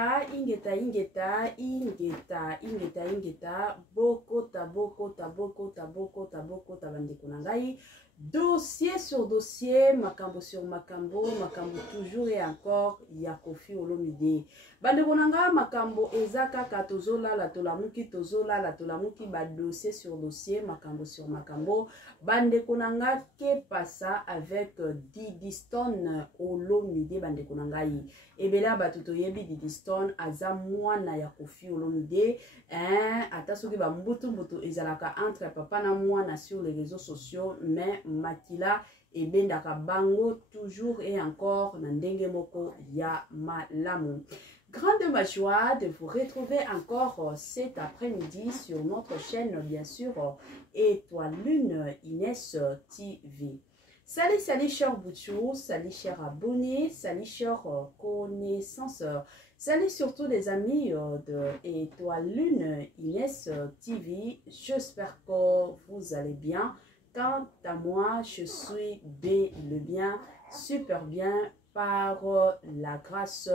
ingeta, ingeta, ingeta, ingeta, ingeta, ingeta, bokota, bokota, bokota, bokota, bokota, bandeko na ngai. Dossier sur dossier, makambo sur makambo, makambo toujours et encore, ya Koffi Olomide. Bandeko na nga, makambo ezaka katozola, la tolamuki tozola, la tolamuki ba dossier sur dossier, makambo sur makambo. Bandeko na nga, ke passa avec Didi Stone Olomide, bandeko na ngai. Ebela batuto yebi Didi Stone, aza mwana ya Koffi Olomide. Ata soki ba mbutu mbutu ezalaka entre papa na mwana sur les réseaux sociaux, mais Makila et bendaka bango toujours et encore na ndenge moko ya malamu. Grande ma joie de vous retrouver encore cet après-midi sur notre chaîne, bien sûr, Étoile Lune Inès TV. Salut, salut chers boutchous, salut chers abonnés, salut chers connaisseurs, salut surtout les amis de Étoile Lune Inès TV. J'espère que vous allez bien. Quant à moi, je suis bien, super bien, par la grâce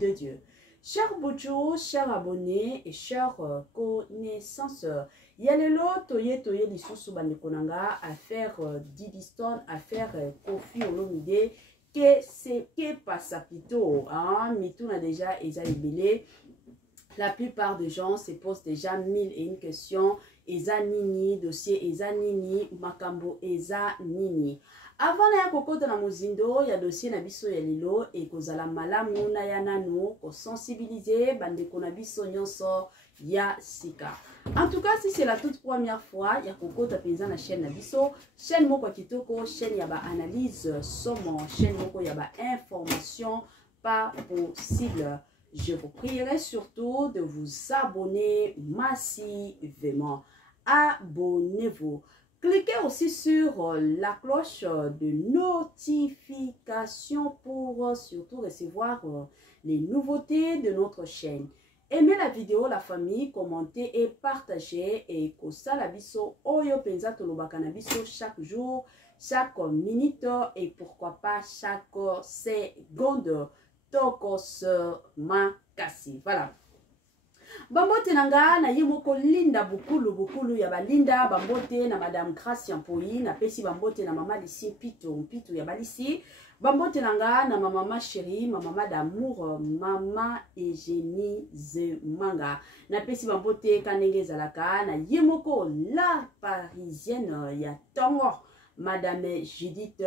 de Dieu. Chers boutchous, chers abonnés et chers connaisseurs, il y a le lot, toye lisusu bandekonanga, affaire Didi Stone, affaire Koffi Olomide, que passe plutôt, hein, Mitou a déjà libellé. La plupart des gens se posent déjà 1001 questions. Eza nini, dossier eza nini, makambo eza nini. Avant na ya kokota na mozindo, ya dossier na biso ya lilo, et kozala malamu na ya nano, ko sensibiliser, bandeko na biso nyonso ya sika. En tout cas, si c'est la toute première fois, ya kokota penza na chaîne na biso, chaîne moko kitoko, chaîne ya ba analyse somo, chaîne moko ya ba information pas possible. Je vous prierai surtout de vous abonner massivement. Abonnez-vous. Cliquez aussi sur la cloche de notification pour surtout recevoir les nouveautés de notre chaîne. Aimez la vidéo, la famille, commentez et partagez. Et kosala biso oyo penza tolobaka na biso chaque jour, chaque minute et pourquoi pas chaque seconde. Tokos makasi. Voilà. Bambote nanga na yemoko linda bukulu ya balinda bambote na madame Gracia Mpoi na pesi bambote na mama lisi pito ya balisi bambote nanga na mama chérie mama d'amour mama Eugénie Zemanga na pesi bambote kanenge zalaka na yemoko la parisienne ya Tongo Madame Judith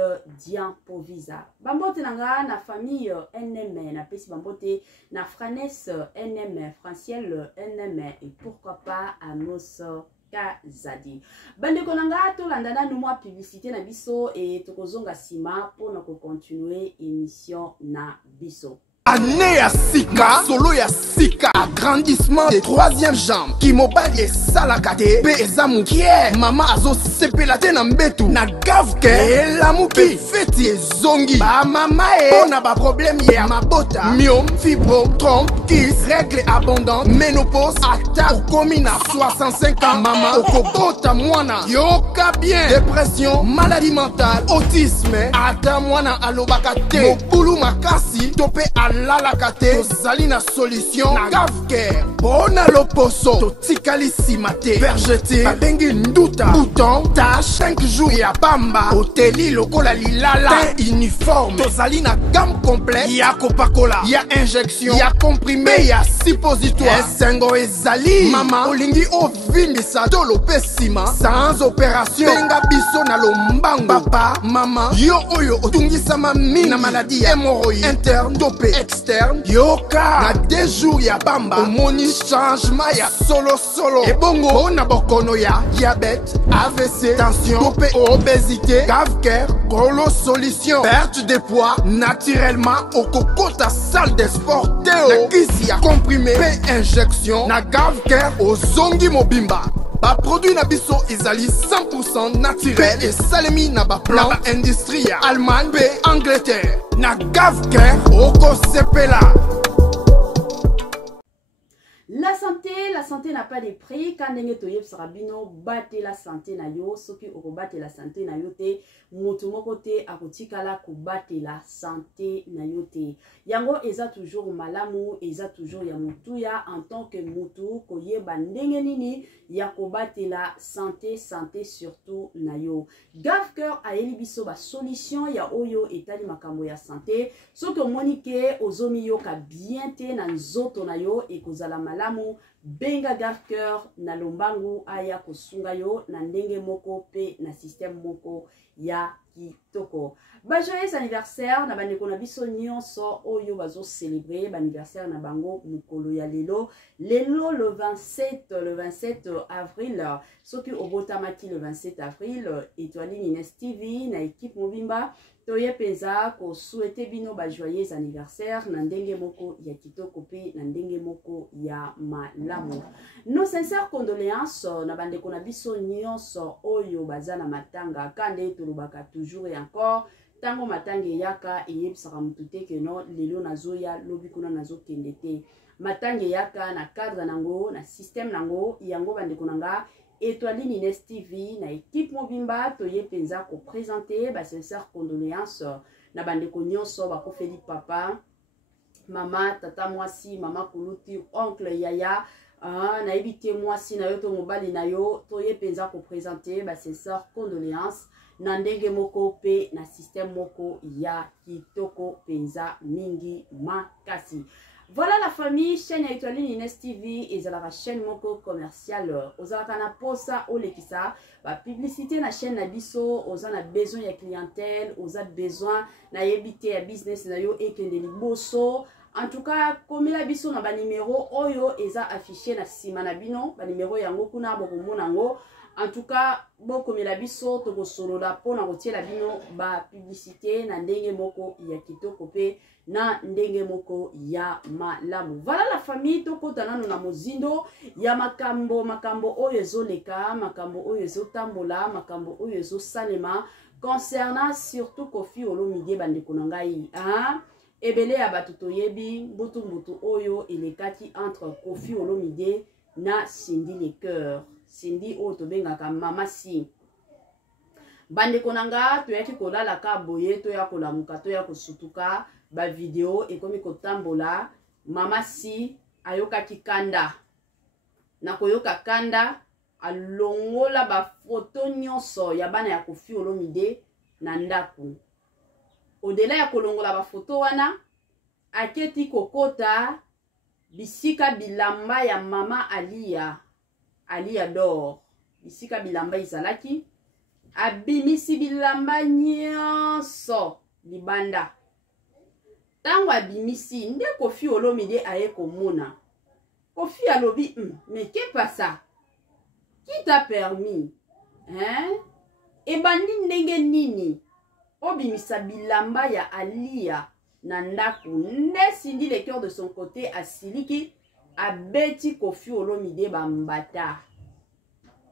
Diampovisa. Bambote nanga na famille NM, na pesi bambote na Franès NM, Franciel NM et pourquoi pas Amos Kazadi. Bandeko nanga to landana no mwa publicité na biso et tokozonga sima pour na continuer émission na biso. Année ya sika, solo ya sika, agrandissement des troisième jambes, qui mobile et salakate, pe ezamukie, mama azo sepelate na mbetu, na gavke, e lamuki, feti e zongi, ba mama e, na ba problème ya mabota, myome, fibro, trompe, kiss, règle abondante, ménopause, ata, okomi na 65 ans, mama, okobota mwana, yoka bien, dépression, maladie mentale, autisme, ata mwana alobakate, mokulu makasi, tope alalakate, tozali na solution, na gavke, bona loposo, totikali simate, vergete, babengi nduta, bouton, tache, 5 jours ya bamba, hoteli lokola lilala, teint uniforme, tozali na gamme complète, ya kopakola, ya injection, ya comprimé, ya suppositoire, esengo ezali, mama, olingi ovindisa, tolo pesima, sans opération, benga biso na lombango, papa, mama, yo oyo otungisama mingi, na maladie, hémorroïde, interne, topé, externe, yoka, na 2 jours ya bamba, omoni changement ya solo, ebongo, ona bokono ya, diabète, AVC, tension, topé, obésité, gavker, golo solution, perte de poids, naturellement, okokota salle de sport, teo, na kisi ya comprimé, pe injection, na gavker, ozongi mobimba. Ba produit na biso ezali 100% naturel et salemi na ba plan na ba industrie ya Allemagne pe Angleterre na gavker oko sepela. La santé santé n'a pas de prix. Quand ndenge toyeb sarabino bate la santé na yo, soki oko bate la santé na yo te, moto moko te akotikala ko bate la santé na yo te. Yango eza toujours malamu, eza toujours ya mutuya en tant que mutu koyeba ndenge nini ya ko bate la santé surtout na yo. Gave cœur a elibiso ba solution ya oyo etali makambo ya santé. Soki omonike ozomi yo ka bien te na nzoto na yo ekozala malamu, benga Gave cœur na lombangu aya kosunga yo na ndenge moko pe na système moko ya kitoko. Ba joyeux anniversaire na bandeko na biso nyonso oyo bazo célébrer ba anniversaire na bango mukolo ya lelo. Lelo le 27 avril. Soki obotamaki le 27 avril, Étoile Nines TV na équipe Mobimba toye peza ko souhaiter bino ba joyeux anniversaire na ndenge moko ya kitoko pe na ndenge moko ya malamu. Nos sincères condoléances na bandeko na biso nyonso oyo baza na matanga kande tolobaka toujours et encore tango matange yaka eyebisaka mutu te ke no lelo nazoya lobi kuna nazokende te. Matange yaka na cadre nango na système nango yango bandeko nanga Étoile Nines TV na équipe Mobimba toye penza ko présenter ba sincères condoléances na bandeko nyonso ba kofeli papa, mama, tata mwasi, mama kuluti, oncle yaya, na ebite mwasi na yo to mobali na yo toye penza ko présenter ba sincères condoléances na ndenge moko pe na système moko ya kitoko penza mingi makasi. Voilà la famille, chaîne Étoile Nines TV et la chaîne moko commerciale. Ozalaka na posa olekisa ba publicité na chaîne na biso, ozana besoin ya clientèle, oza besoin na yebite ya business na yo ekende liboso. En tout cas, comme la biso na ba numéro oyo eza affiché na sima na bino, ba numéro yango kuna bokomona ngo. En tout cas, bon comme la biso toko solo la pona rotier la bino ba publicité na ndenge moko ya kitoko pe na ndenge moko ya malamu. Voilà la famille toko tanano na mozindo ya makambo oyo ezoleka, makambo oyo ezotambola, makambo oyo ezosalema concernant surtout Koffi Olomide bandeko na ngai, hein? Ebele ya bato toyebi mbutu oyo elekaki entre Koffi Olomide na Cindy Le Cœur. Cindy o to bengaka mama si. Bandeko nanga toyaki kolala ka boye toya kolamuka toya kosutuka ba video ekomi kotambola mama si ayokaki kanda. Na koyoka kanda alongola ba photo nyonso ya bana ya Koffi Olomide na ndaku. Odela ya kolongola ba photo wana aketi kokota bisika bilamba ya mama Alia d'or. Bisika bilamba izalaki. Abimisi bilamba nyonso libanda. Tango abimisi nde Koffi Olomide aye komona. Koffi alobi, mais qu'est pas ça? Qui t'a permis? Hein? E bandi ndenge nini? Obimisa bilamba ya Alia na ndaku. Nde Cindy Le Cœur de son côté asiliki abeti Koffi Olomide bambata.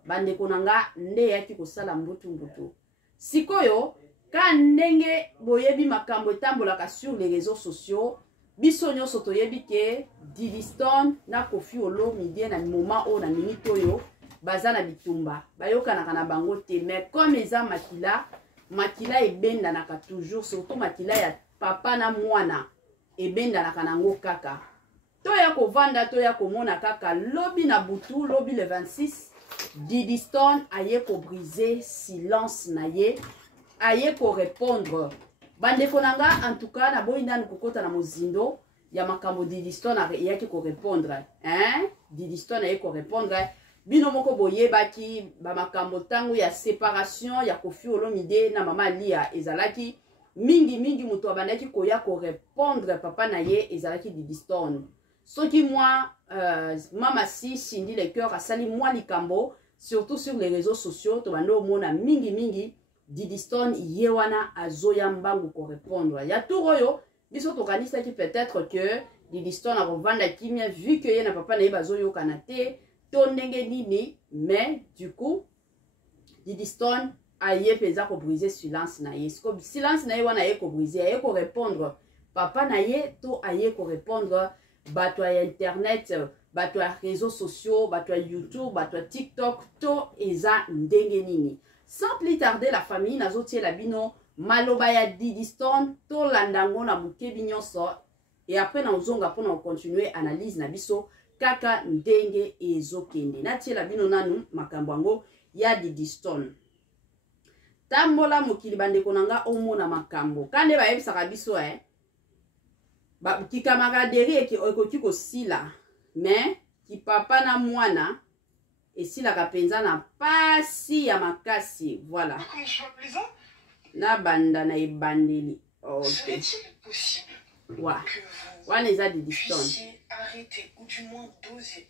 Bandeko nanga nde yaki kosala mbutu. Sikoyo, ka ndenge boyebi makambo etambolaka sur les réseaux sociaux, biso nyonso toyebi ke Didiston na Koffi Olomide na moment o na minute oyo baza na bitumba. Bayokanaka na bango te, mais comme eza makila ebendanaka toujours, surtout makila ya papa na mwana ebendanaka nango kaka. Toya kovanda toya komona kaka lobi na butu, lobi le 26, Didiston aye ko briser silence na ye, aye ko répondre. Bandeko nanga en tout cas na boyinda nkokota na mozindo ya makambo Didiston ayaki ko répondre, hein? Didiston aye ko répondre. Bino moko boyebaki ba makambo tango ya séparation ya Koffi Olomide na mama Lia ezalaki mingi muto abandaki koya ko répondre papa na ye ezalaki Didiston. Soki moi mama si Cindy Le Cœur asali moi likambo surtout sur les réseaux sociaux to bando mona mingi Didiston yewana azoya mbangu ko répondre. Ya turoyo biso to kanisa ki peut-être que Didiston a revanda kimia vu que ye na papa na ye bazoyo kanate to ndenge nini, mais du coup Didiston aye peza ko briser silence na ye. Silence na ye wana aye ko briser, aye ko répondre papa na ye to aye ko répondre bato ya internet bato ya réseaux sociaux, bato ya YouTube, bato ya TikTok, to eza ndenge nini. Sans plus tarder, la famille nazotie la bino maloba ya Diddy Stone to landango na bukebi nyonso et après na uzonga pona continuer analyse na biso kaka ndenge ezokende. Natie la bino nanu makambo yango ya Diddy Stone. Tambola mokili bandeko nanga omona makambo. Kande ba yebisaka biso ki camaraderie ekoki kosila mais ki papa na mwana esilaka penza na pasi ya makasi. Voilà. Comment je m'appelais ça? Na banda na ebandeli. Okay. Serait-il possible Ouais. que vous puissiez arrêter ou du moins doser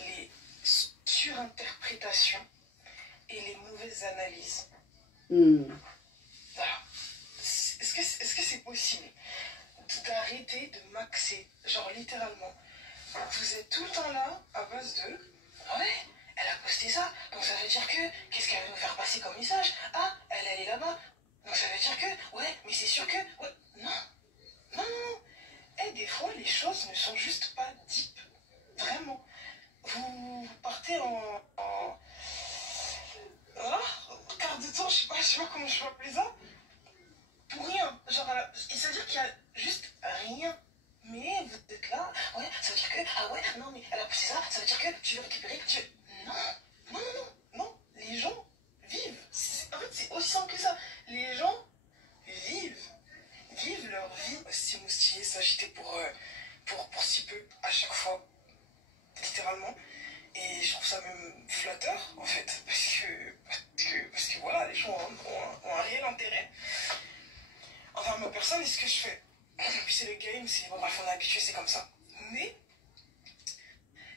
les surinterprétations et les mauvaises analyses? Voilà. Est-ce que c'est possible d'arrêter de maxer, genre littéralement? Vous êtes tout le temps là à base de ouais, elle a posté ça, donc ça veut dire que qu'est-ce qu'elle veut nous faire passer comme message? Ah, elle est là-bas, donc ça veut dire que ouais, mais c'est sûr que ouais, non. Et des fois les choses ne sont juste pas deep, vraiment. Vous partez en quart de temps, je sais pas comment je vais appeler ça, pour rien. Genre, c'est-à-dire qu'il y a juste rien. Mais vous êtes là, ouais, ça veut dire que, ah ouais, non, mais elle a poussé ça, ça veut dire que tu veux récupérer, non, les gens vivent. En fait, c'est aussi simple que ça. Les gens vivent leur vie. S'émoustiller, s'agiter pour si peu, à chaque fois, littéralement. Et je trouve ça même flatteur, en fait, parce que voilà, les gens ont un réel intérêt envers ma personne et ce que je fais. Et puis c'est le game, c'est bon, bref, on est habitué, c'est comme ça. Mais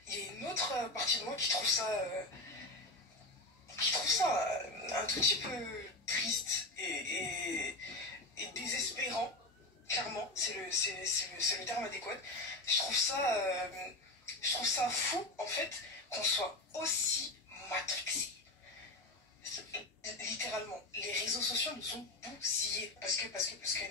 il y a une autre partie de moi qui trouve ça un tout petit peu triste et désespérant. Clairement, c'est le terme adéquat. Je trouve ça fou, en fait, qu'on soit aussi matrixé. Littéralement, les réseaux sociaux nous ont bousillés. Parce que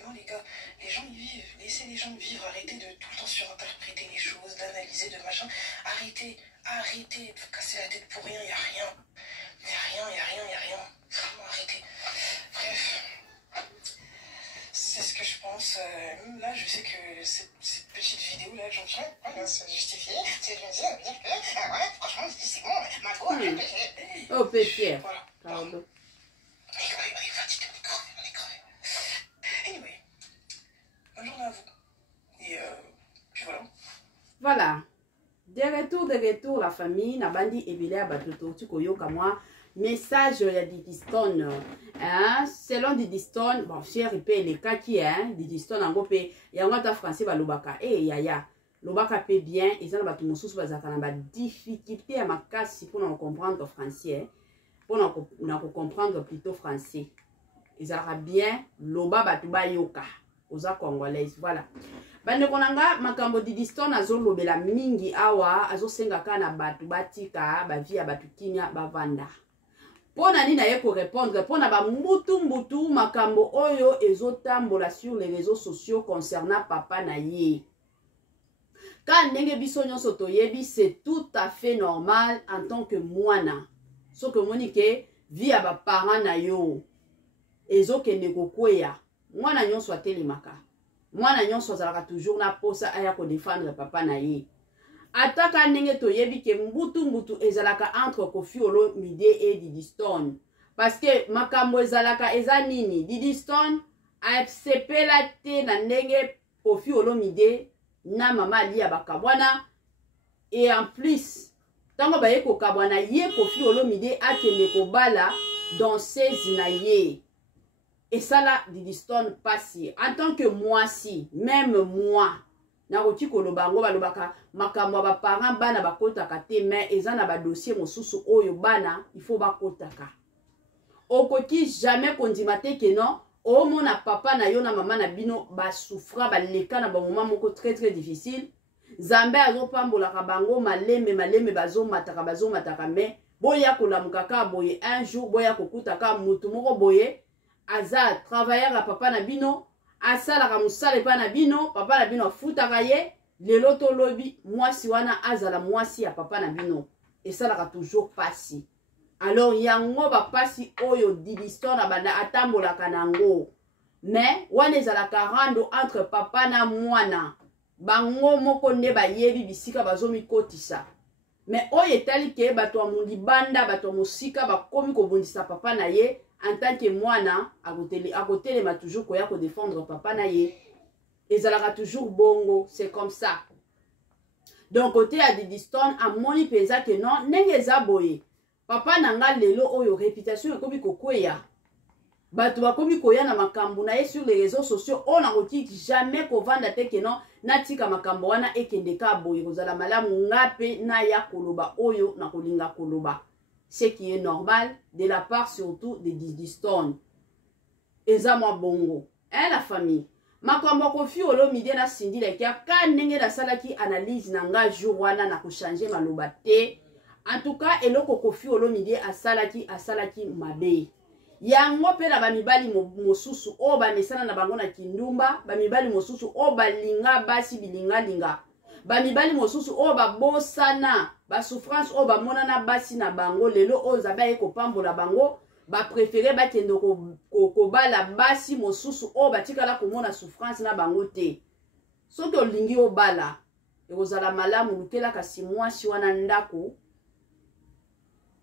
non, les gars, les gens ils vivent. Laissez les gens vivre. Arrêtez de tout le temps surinterpréter les choses, d'analyser, de machin. Arrêtez de vous casser la tête pour rien. Il n'y a rien. Vraiment, arrêtez. Bref. C'est ce que je pense. Même là, je sais que cette petite vidéo là, j'en tiens. Voilà, c'est justifié. C'est je me dis, dire que, ouais, franchement, c'est bon, ma go, oh, péché. Voilà. Pardon. On est fatigué, on est crevé. Anyway, bonne journée à vous. Et puis voilà. Voilà. De retour, la famille. Nabandi ebile abatoto. Tu koyoka moi. Message ya Diddy Stone. Selon Diddy Stone, bon, cher ipé les cas qui est, Diddy Stone en gros, yango ta français ba lobaka. Yaya. Lobaka pe bien. Et ça, ba tout mon sous bazaka na ba difficulté à ma casse pour nous comprendre français. Pour nous comprendre plutôt français. Ils aura bien loba batuba yoka oza congolaise. Voilà. Bande konanga makambo Diddy Stone azo lobela mingi awa azo senga kana batu batika ba via batu kinya bavanda. Pona nini naye ko répondre pona ba mbutu makambo oyo ezotambola sur les réseaux sociaux concernant papa na ye. Quand ndenge biso nyonso toyebi c'est tout à fait normal en tant que mwana. So que monike via ba parents na yo ezokende kokweya mwana nyonso atelemaka mwana nyonso azalaka toujours na posa aya ko défendre papa na ye ataka ndenge toyebi ke mbutu ezalaka entre Koffi Olomide et Diddy Stone parce que makambo ezalaka eza nini Diddy Stone asepela te na ndenge Koffi Olomide na mama Lia bakabwana et en plus tango baye ko kabwana ye Koffi Olomide akende kobala danseuse na ye. Et ça là, Diddy Stone passe. En tant que moi si, même moi, na roti ko lobango ba lobaka makambo ba parents bana ba kotaka te mais eza na ba dossier mosusu oyo bana il faut ba kotaka. Okoti jamais kondimate ke non, o mona papa na yo na mama na bino ba souffra ba leka na ba moment moko très difficile. Zambe azopambola ka bango maleme bazo mataka mais boya ko lamukaka boye un jour boya ko kutaka mutu moko boye aza travailleur à papa na bino asala ka musala pa na bino papa na bino futaka ye lelo to lobi mwasi wana azala mwasi ya papa na bino esalaka toujours pasi. Alors yango ba pasi oyo Didiston na banda atambolaka nango. Mais wana ezalaka rando entre papa na mwana. Bango moko nde bayebi bisika bazomi kotisa. Mais oyo etali ke bato ya molibanda bato ya mosika bakomi kobundisa papa na ye en tant que mwana akotelema toujours koya ko défendre papa na ye. Ezalaka toujours bongo, c'est comme ça. Donc côté à Didiston amoni peza ke non ndenge eza boye. Papa nanga lelo oyo réputation ekomi kokweya. Bato bakomi koya na makambo na ye sur les réseaux sociaux on a roti jamais kovanda te ke non natika makambo wana ekendeka boye kozala malamu ngape na ya koloba oyo na kolinga koloba. Ce qui est normal de la part surtout de Didiston. Eza mwa bongo. La famille. Makambo Koffi Olomide na Cindy Lekia ka ndenge da salaki analyse na nga jour wana na ko changer maloba te. En tout cas eloko Koffi Olomide asalaki mabe. Yango pe na bamibali mosusu o ba mesana na bango na kindumba, bamibali mosusu o balinga basi bilinga. Bamibali mosusu o ba bosana, ba souffrance o ba monana basi na bango lelo o zaba e ko pambola bango. Ba préféré ba kendo ko bala basi mosusu o batikala komona souffrance na bango te. Soki olingi o bala ekozala malamu lukela kasi mwasi wana ndako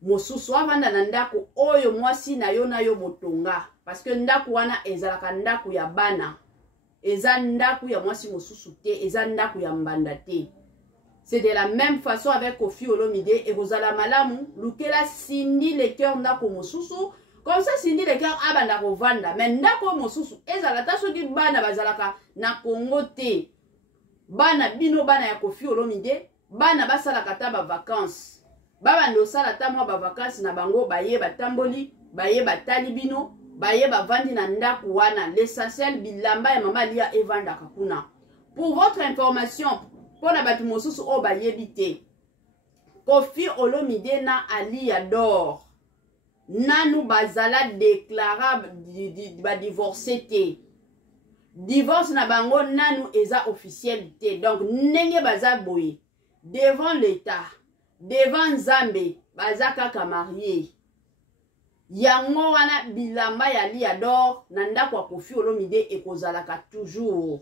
mosusu avanda na ndako oyo mwasi na yo botonga parce que ndako wana ezalaka ndako ya bana eza ndako ya mwasi mosusu te eza ndako ya mbanda te. C'est de la même façon avec Koffi Olomide ekozala malamu lukela Cindy Lekia ndako mosusu comme ça Cindy Lekia abanda kovanda mais ndako mosusu ezala ta soki bana bazalaka na Congo te bana bino bana ya Koffi Olomide bana basalaka ta ba vacances baba ndo sala ta mwa ba vacances na bango baye batamboli baye batali bino baye bavandi na ndako wana l'essentiel bilamba ya mama lia evanda kakuna. Pour votre information pour na batu mosusu o bayebi te Koffi Olomide na Ali Ador nanu bazala déclara ba divorcé te. Divorce na bango nanu eza officiel te. Donc ndenge baza boye devant l'état devant Nzambe baza kaka marié. Yango wana bilamba ya Ali Ador na ndako ya Koffi Olomide ekozalaka toujours.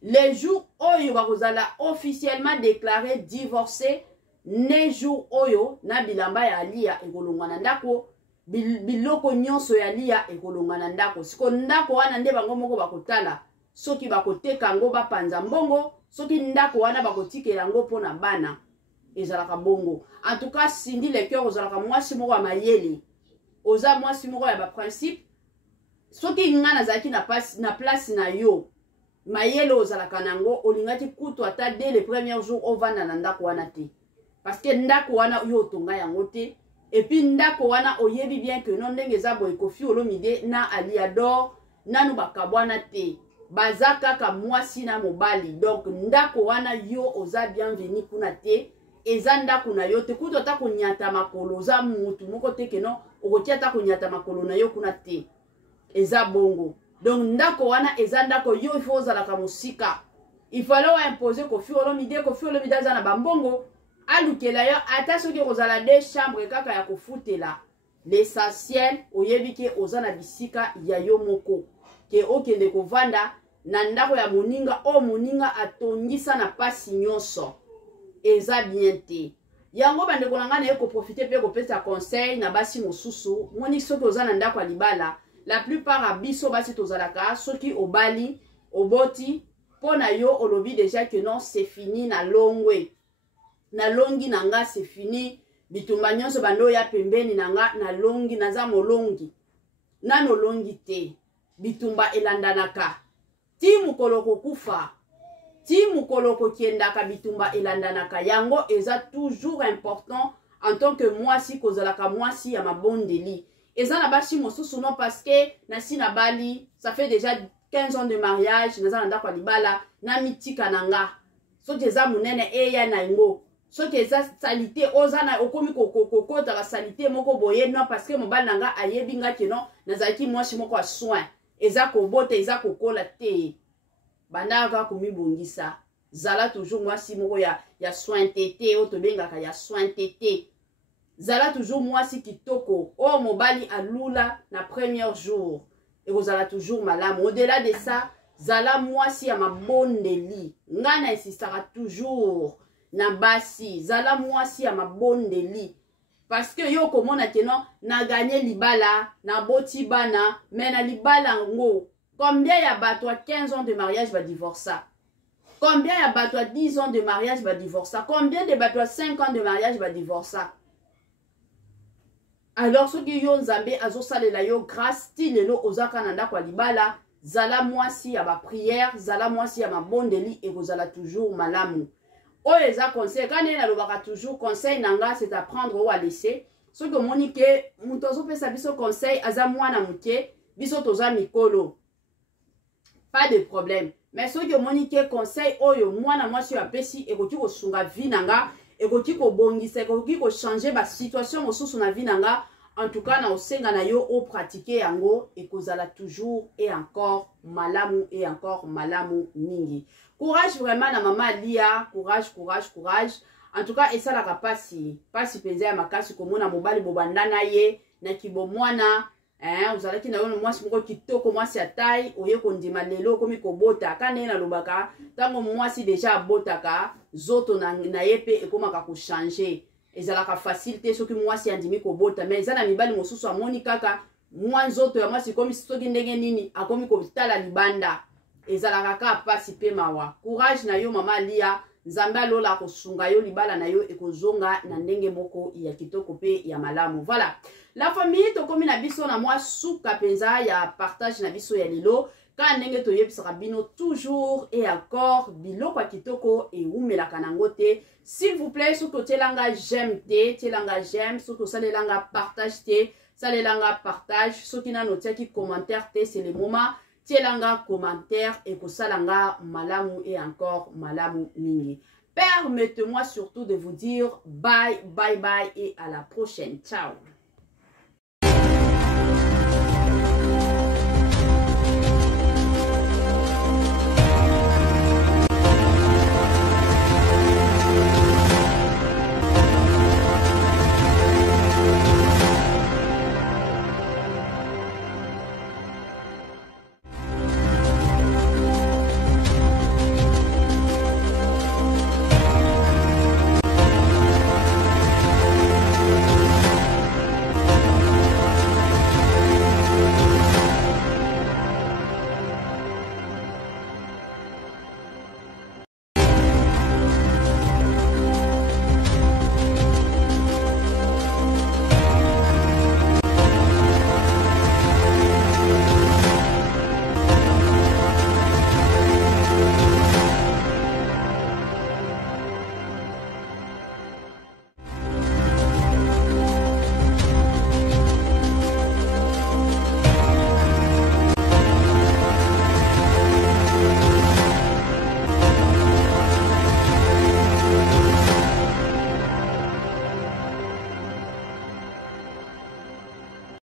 Les jours oyo bakozala officiellement déclaré divorcé ne jour oyo na bilamba ya Alia ekolonga na ndako biloko nyonso ya Alia ekolonga na ndako. Siko ndako wana nde bango moko bakotala soki bakoteka ngo bapanza mbongo soki ndako wana bakotikela ngo pona bana ezalaka bongo. En tout cas Cindy Lekia ozalaka mwasi moko ya mayele oza mwasi moko ya ba principe soki ngana zaki na place na yo mayele ozalaka nango olingaki kutu ata dès les premiers jours ovanda na ndako wana te parce que ndako wana yo tonga yango te et puis ndako wana oyebi bien que non ndenge za boy Koffi Olomide na Ali Ador nanu bakabwana te baza kaka mwasi na mobali. Donc ndako wana yo oza bienvenu kuna te eza ndako na yo te kutu ata kunyata makolo za mutu moko te ke non okotia ata kunyata makolo na yo kuna te eza bongo. Donc ndako wana eza ndako yo il faut zalaka musika il fallait imposer Koffi Olomide aza na bambongo alukela yo ata soki kozala deux chambres kaka ya kofutela. L'essentiel oyebi ke oza na bisika ya yo moko ke okende kovanda na ndako ya moninga o moninga atongisa na pasi nyonso eza bien te. Yango bandeko nanga na ye ko profiter pe ko pesa conseil na basi mosusu moni soki oza na ndako ya libala. La plupart a biso basi tozalaka soki obali oboti pona yo olobi déjà que non c'est fini na longwe na longi nanga c'est fini bitumba nyonso bando ya pembeni nanga na longi naza molongi nano longi te bitumba elandanaka ti mukoloko kufa ti mukoloko kiendaka bitumba elandanaka. Yango eza toujours important en tant que mwasi kozalaka mwasi ya mabondeli. Eza na bashi mosusu non parce que nasi na bali ça fait déjà 15 ans de mariage naza na ndako ya libala na mitika nanga soki eza munene eya na ngo soki eza salite ozana okomi kokota ba salite moko boye non parce que mobali nanga ayebi nga ke non nazaki mwasi moko a soin eza kobota eza kokola te bandaka komibongisa zala toujours mwasi moko ya soin tété o tobengaka ya soin tété. Zala toujours mwasi kitoko o mobali alula na premier jour et zala toujours malamu. Au-delà de ça, zala mwasi ya mabondeli. Ngana insistera toujours na basi. Zala mwasi ya mabondeli. Parce que yo komona teno na gagné libala, na boti bana, mais na libala ngo. Combien ya bato a 15 ans de mariage va divorcer? Combien ya bato a 10 ans de mariage va divorcer? Combien de bato a 5 ans de mariage va divorcer? Alors ceux qui yon nzambe azo salela yo grâce ti lelo ozaka nanda kwa libala, zala mwasi ya ba prière, zala mwasi ya mabondeli et kozala toujours malamu. O eza conseil quand na lobaka toujours conseil nanga c'est à prendre ou à laisser. Ceux que monique mutozo pesa biso conseil aza mwana muke, biso toza mikolo. Pas de problème. Mais ceux que monique conseil oyo mwana mwasi ya pesi et ko sunga vie nanga ekoti ko bongisa ekoki ko changer ba situation mosusu na vie nanga. En tout cas na osenga na yo o pratiquer yango ekozala toujours et encore malamu mingi. Courage vraiment na mama Lia, courage. En tout cas esalaka pasi penza ya makasi komona mobali bobandana ye na kibomwana. Ozalaki na yo mwasi moko kitoko mwasi ya taille oye kondima lelo komi kobota kana na lobaka tango mwasi déjà abotaka zoto na yepe ekomaka ko changer ezalaka facilité soki mwasi andimi kobota mais ezana mibali mosusu amoni kaka mwa nzoto ya mwasi komi soki ndenge nini akomi kotala libanda ezalaka ka pasi pe mawa. Courage na yo mama Lia, nzambe alola kosunga yo libala na yo ekozonga na ndenge moko ya kitoko pe ya malamu. Voilà. La famille tokomi na biso na mwa suka penza ya partage na biso ya lelo. Ka ndenge toyebisaka bino toujours et encore biloko kitoko e umelaka nango te. S'il vous plaît, soki telanga j'aime te, telanga j'aime, soki salelanga partage te, salelanga partage, soki na notiaki commentaire te, c'est le moment. Telanga commentaire et kosalanga malamu et encore malamu mingi. Permettez-moi surtout de vous dire bye et à la prochaine. Ciao.